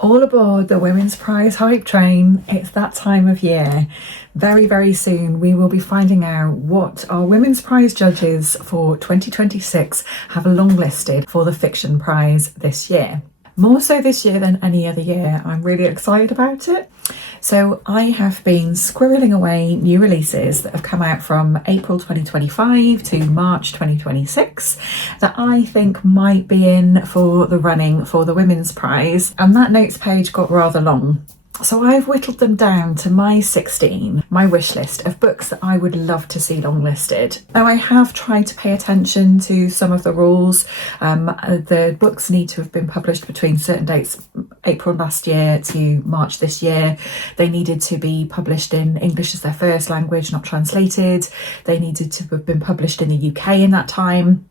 All aboard the Women's Prize hype train. It's that time of year. Very, very soon we will be finding out what our Women's Prize judges for 2026 have longlisted for the Fiction Prize this year. More so this year than any other year. I'm really excited about it. So I have been squirreling away new releases that have come out from April 2025 to March 2026 that I think might be in for the running for the Women's Prize, and that notes page got rather long. So I've whittled them down to my 16, my wish list of books that I would love to see longlisted. Now I have tried to pay attention to some of the rules. The books need to have been published between certain dates, April last year to March this year. They needed to be published in English as their first language, not translated. They needed to have been published in the UK in that time.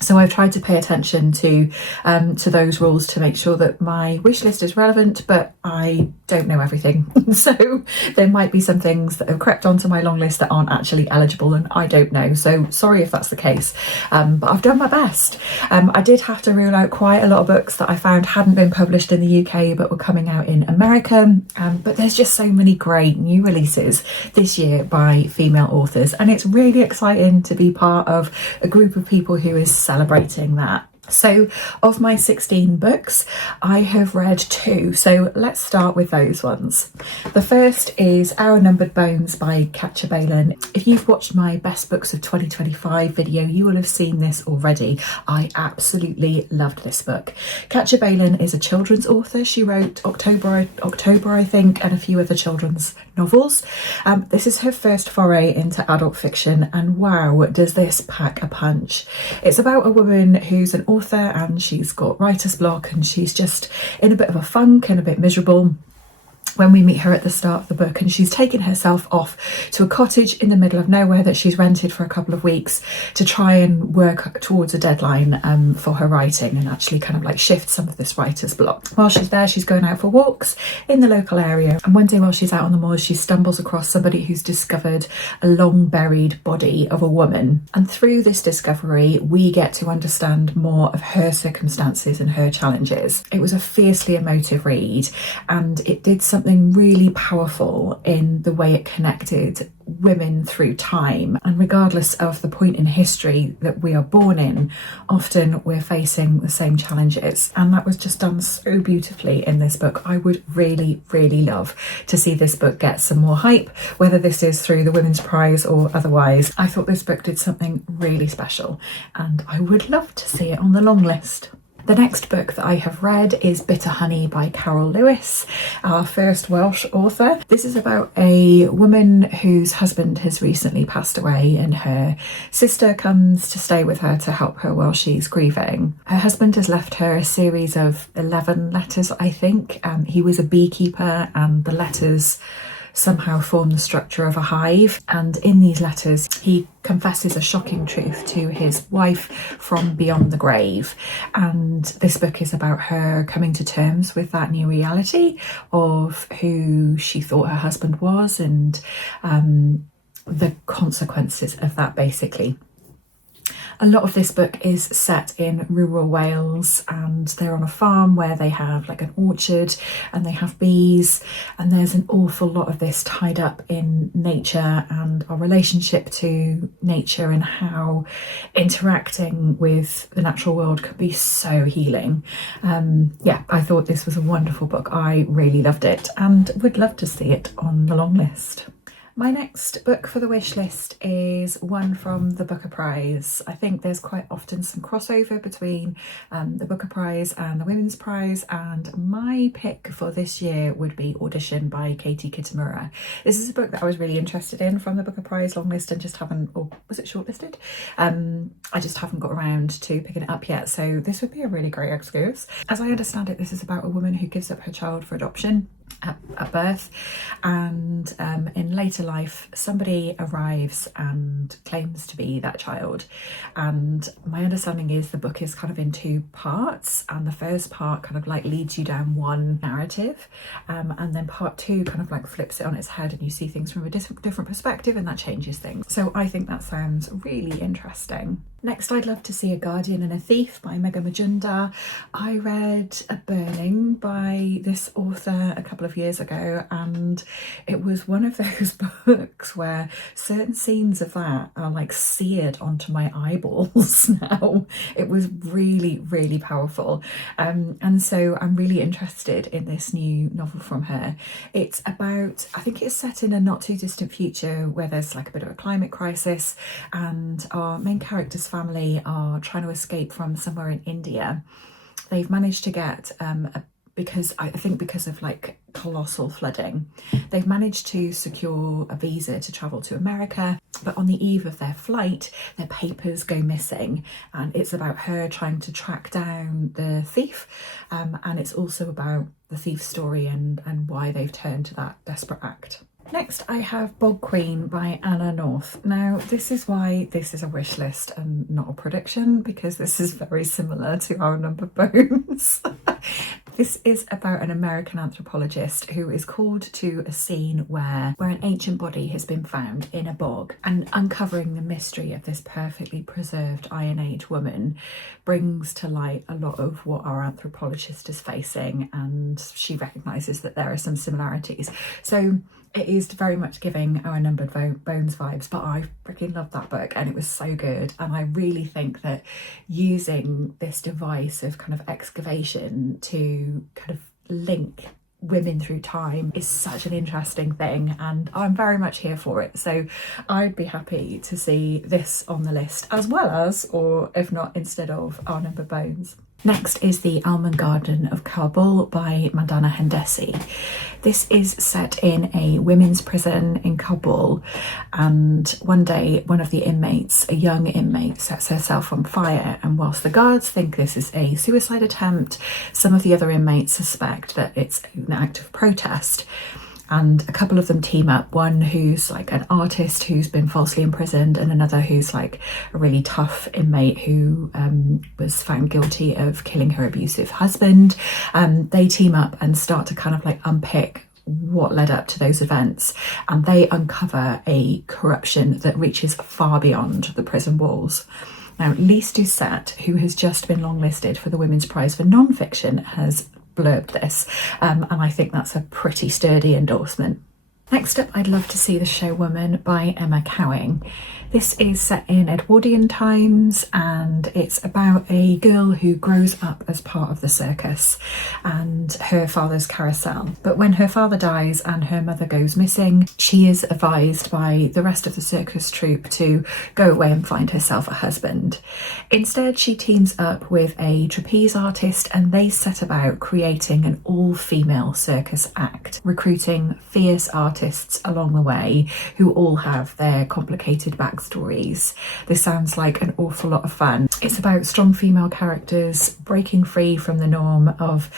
So I've tried to pay attention to those rules to make sure that my wish list is relevant, but I don't know everything. So there might be some things that have crept onto my long list that aren't actually eligible, and I don't know. So sorry if that's the case, but I've done my best. I did have to rule out quite a lot of books that I found hadn't been published in the UK but were coming out in America. But there's just so many great new releases this year by female authors, and it's really exciting to be part of a group of people who is celebrating that. So of my 16 books, I have read 2. So let's start with those ones. The first is Our Numbered Bones by Katja Balin. If you've watched my Best Books of 2025 video, you will have seen this already. I absolutely loved this book. Katja Balin is a children's author. She wrote October, I think, and a few other children's novels. This is her first foray into adult fiction, and wow, does this pack a punch. It's about a woman who's an author and she's got writer's block, and she's just in a bit of a funk and a bit miserable when we meet her at the start of the book, and she's taken herself off to a cottage in the middle of nowhere that she's rented for a couple of weeks to try and work towards a deadline for her writing and actually kind of like shift some of this writer's block. While she's there, she's going out for walks in the local area, and one day while she's out on the moors, she stumbles across somebody who's discovered a long buried body of a woman, and through this discovery we get to understand more of her circumstances and her challenges. It was a fiercely emotive read, and it did something really powerful in the way it connected women through time, and regardless of the point in history that we are born in, often we're facing the same challenges, and that was just done so beautifully in this book. I would really, really love to see this book get some more hype, whether this is through the Women's Prize or otherwise. I thought this book did something really special, and I would love to see it on the long list. The next book that I have read is Bitter Honey by Carol Lewis, our first Welsh author. This is about a woman whose husband has recently passed away, and her sister comes to stay with her to help her while she's grieving. Her husband has left her a series of 11 letters, I think. He was a beekeeper, and the letters somehow form the structure of a hive, and in these letters he confesses a shocking truth to his wife from beyond the grave, and this book is about her coming to terms with that new reality of who she thought her husband was, and the consequences of that, basically. A lot of this book is set in rural Wales, and they're on a farm where they have like an orchard and they have bees, and there's an awful lot of this tied up in nature and our relationship to nature, and how interacting with the natural world can be so healing. Yeah, I thought this was a wonderful book. I really loved it and would love to see it on the long list. My next book for the wish list is one from the Booker Prize. I think there's quite often some crossover between the Booker Prize and the Women's Prize, and my pick for this year would be Audition by Katie Kitamura. This is a book that I was really interested in from the Booker Prize long list and just haven't, or was it shortlisted? I just haven't got around to picking it up yet, so this would be a really great excuse. As I understand it, this is about a woman who gives up her child for adoption at birth, and in later life somebody arrives and claims to be that child, and my understanding is the book is kind of in 2 parts, and the first part kind of like leads you down one narrative, and then part 2 kind of like flips it on its head and you see things from a different perspective, and that changes things. So I think that sounds really interesting. Next, I'd love to see A Guardian and a Thief by Megha Majumdar. I read A Burning by this author a couple of years ago, and it was one of those books where certain scenes of that are like seared onto my eyeballs now. It was really, really powerful. And so I'm really interested in this new novel from her. It's about, I think it's set in a not too distant future where there's like a bit of a climate crisis, and our main character's family are trying to escape from somewhere in India. They've managed to get because of like colossal flooding, they've managed to secure a visa to travel to America, but on the eve of their flight their papers go missing, and it's about her trying to track down the thief, and it's also about the thief's story and why they've turned to that desperate act. Next, I have Bog Queen by Anna North. Now, this is why this is a wish list and not a prediction, because this is very similar to Our Number Bones. This is about an American anthropologist who is called to a scene where an ancient body has been found in a bog, and uncovering the mystery of this perfectly preserved Iron Age woman brings to light a lot of what our anthropologist is facing, and she recognises that there are some similarities. So it is very much giving Our Numbered Bones vibes, but I freaking loved that book and it was so good. And I really think that using this device of kind of excavation to kind of link women through time is such an interesting thing, and I'm very much here for it. So I'd be happy to see this on the list, as well as, or if not instead of, Our Numbered Bones. Next is The Almond Garden of Kabul by Mandana Hendesi. This is set in a women's prison in Kabul, and one day one of the inmates, a young inmate, sets herself on fire, and whilst the guards think this is a suicide attempt, some of the other inmates suspect that it's an act of protest. And a couple of them team up, one who's like an artist who's been falsely imprisoned, and another who's like a really tough inmate who was found guilty of killing her abusive husband. They team up and start to kind of like unpick what led up to those events, and they uncover a corruption that reaches far beyond the prison walls. Now, Lise Doucette, who has just been longlisted for the Women's Prize for Non-Fiction, has blurbed this, and I think that's a pretty sturdy endorsement. Next up, I'd love to see The Showwoman by Emma Cowing. This is set in Edwardian times, and it's about a girl who grows up as part of the circus and her father's carousel. But when her father dies and her mother goes missing, she is advised by the rest of the circus troupe to go away and find herself a husband. Instead, she teams up with a trapeze artist, and they set about creating an all-female circus act, recruiting fierce artists along the way who all have their complicated backstories. This sounds like an awful lot of fun. It's about strong female characters breaking free from the norm of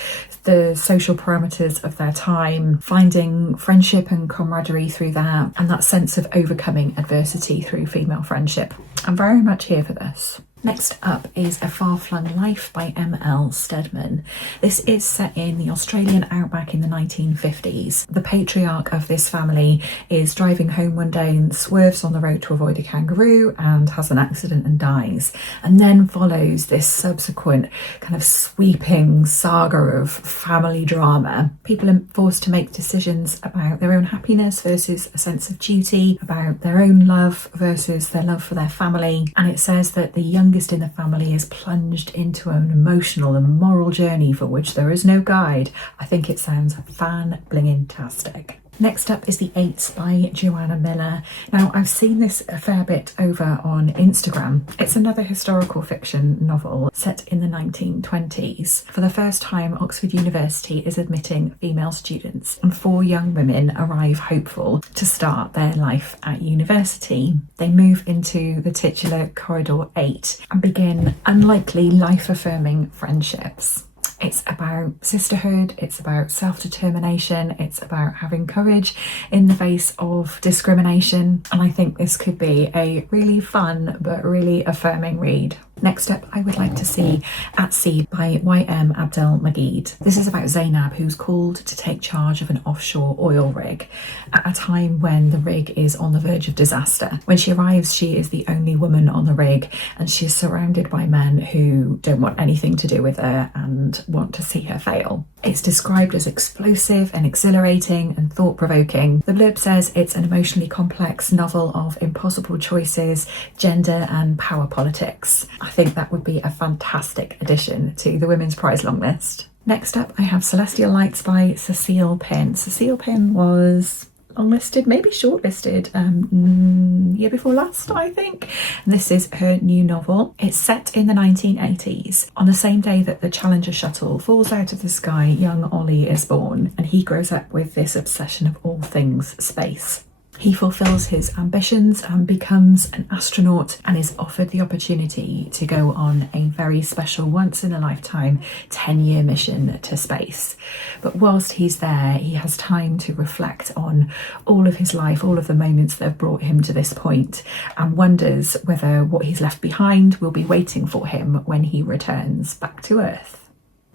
the social parameters of their time, finding friendship and camaraderie through that, and that sense of overcoming adversity through female friendship. I'm very much here for this. Next up is A Far-Flung Life by M.L. Stedman. This is set in the Australian outback in the 1950s. The patriarch of this family is driving home one day and swerves on the road to avoid a kangaroo and has an accident and dies, and then follows this subsequent kind of sweeping saga of family drama. People are forced to make decisions about their own happiness versus a sense of duty, about their own love versus their love for their family, and it says that the youngest in the family is plunged into an emotional and moral journey for which there is no guide. I think it sounds fan-blinging-tastic. Next up is The Eights by Joanna Miller. Now, I've seen this a fair bit over on Instagram. It's another historical fiction novel set in the 1920s. For the first time, Oxford University is admitting female students, and 4 young women arrive hopeful to start their life at university. They move into the titular Corridor 8 and begin unlikely life-affirming friendships. It's about sisterhood, it's about self-determination, it's about having courage in the face of discrimination, and I think this could be a really fun but really affirming read. Next up, I would like to see At Sea by Y.M. Abdel Majid. This is about Zainab, who's called to take charge of an offshore oil rig at a time when the rig is on the verge of disaster. When she arrives, she is the only woman on the rig, and she is surrounded by men who don't want anything to do with her and want to see her fail. It's described as explosive and exhilarating and thought-provoking. The blurb says it's an emotionally complex novel of impossible choices, gender and power politics. I think that would be a fantastic addition to the Women's Prize longlist. Next up, I have Celestial Lights by Cecile Pin. Cecile Pin was longlisted, maybe shortlisted, year before last, I think. This is her new novel. It's set in the 1980s. On the same day that the Challenger shuttle falls out of the sky, young Ollie is born, and he grows up with this obsession of all things space. He fulfills his ambitions and becomes an astronaut and is offered the opportunity to go on a very special once-in-a-lifetime 10-year mission to space. But whilst he's there, he has time to reflect on all of his life, all of the moments that have brought him to this point, and wonders whether what he's left behind will be waiting for him when he returns back to Earth.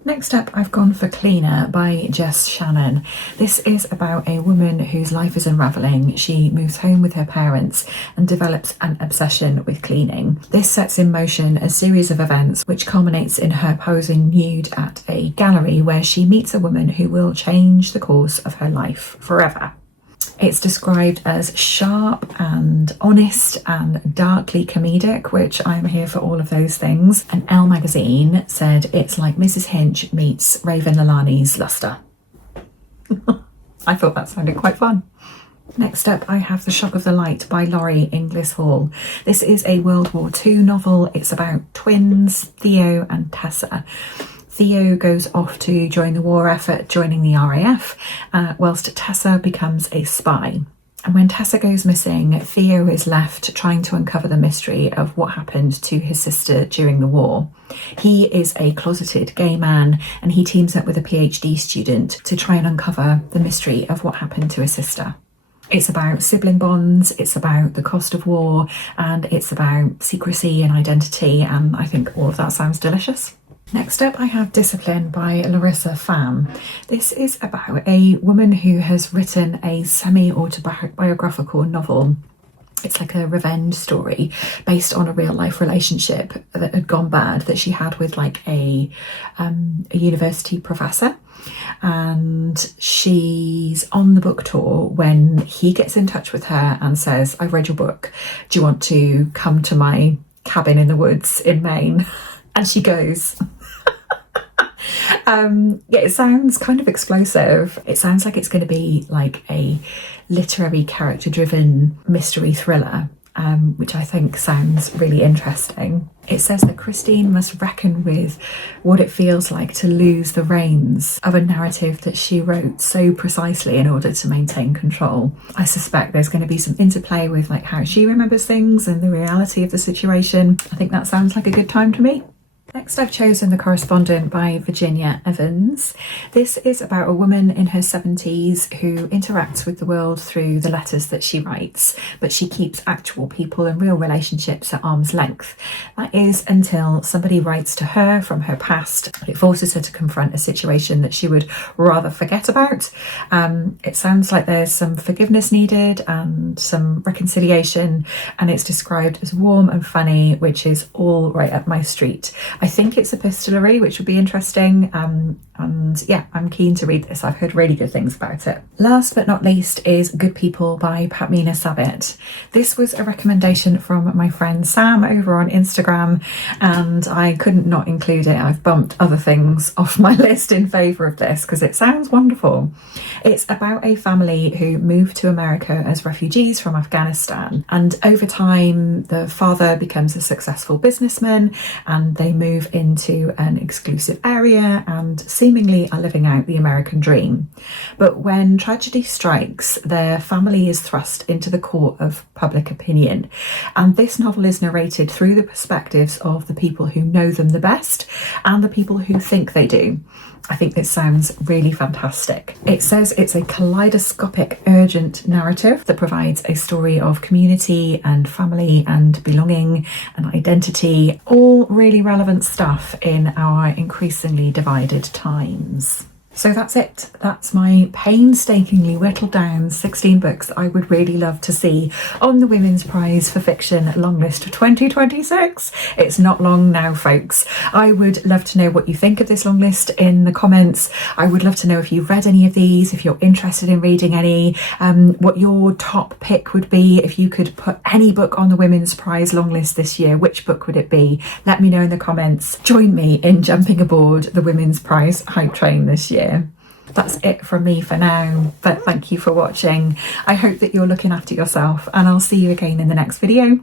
Next up, I've gone for Cleaner by Jess Shannon. This is about a woman whose life is unravelling. She moves home with her parents and develops an obsession with cleaning. This sets in motion a series of events which culminates in her posing nude at a gallery where she meets a woman who will change the course of her life forever. It's described as sharp and honest and darkly comedic, which I'm here for all of those things. And Elle magazine said it's like Mrs. Hinch meets Raven Lalani's Luster. I thought that sounded quite fun. Next up, I have The Shock of the Light by Laurie Inglis Hall. This is a World War II novel. It's about twins, Theo and Tessa. Theo goes off to join the war effort, joining the RAF, whilst Tessa becomes a spy. And when Tessa goes missing, Theo is left trying to uncover the mystery of what happened to his sister during the war. He is a closeted gay man, and he teams up with a PhD student to try and uncover the mystery of what happened to his sister. It's about sibling bonds, it's about the cost of war, and it's about secrecy and identity, and I think all of that sounds delicious. Next up, I have Discipline by Larissa Pham. This is about a woman who has written a semi-autobiographical novel. It's like a revenge story based on a real life relationship that had gone bad that she had with like a university professor. And she's on the book tour when he gets in touch with her and says, "I've read your book. Do you want to come to my cabin in the woods in Maine?" And she goes. Yeah, it sounds kind of explosive. It sounds like it's going to be like a literary character-driven mystery thriller, which I think sounds really interesting. It says that Christine must reckon with what it feels like to lose the reins of a narrative that she wrote so precisely in order to maintain control. I suspect there's going to be some interplay with like how she remembers things and the reality of the situation. I think that sounds like a good time to me. Next, I've chosen The Correspondent by Virginia Evans. This is about a woman in her 70s who interacts with the world through the letters that she writes, but she keeps actual people and real relationships at arm's length. That is until somebody writes to her from her past. It forces her to confront a situation that she would rather forget about. It sounds like there's some forgiveness needed and some reconciliation, and it's described as warm and funny, which is all right up my street. I think it's epistolary, which would be interesting. And yeah, I'm keen to read this. I've heard really good things about it. Last but not least is Good People by Patmina Savitt. This was a recommendation from my friend Sam over on Instagram, and I couldn't not include it. I've bumped other things off my list in favour of this because it sounds wonderful. It's about a family who moved to America as refugees from Afghanistan, and over time the father becomes a successful businessman and they move move into an exclusive area and seemingly are living out the American dream. But when tragedy strikes, their family is thrust into the court of public opinion. And this novel is narrated through the perspectives of the people who know them the best and the people who think they do. I think this sounds really fantastic. It says it's a kaleidoscopic, urgent narrative that provides a story of community and family and belonging and identity, all really relevant stuff in our increasingly divided times. So that's it. That's my painstakingly whittled down 16 books I would really love to see on the Women's Prize for Fiction longlist 2026. It's not long now, folks. I would love to know what you think of this long list in the comments. I would love to know if you've read any of these, if you're interested in reading any, what your top pick would be. If you could put any book on the Women's Prize longlist this year, which book would it be? Let me know in the comments. Join me in jumping aboard the Women's Prize hype train this year. That's it from me for now, but thank you for watching. I hope that you're looking after yourself, and I'll see you again in the next video.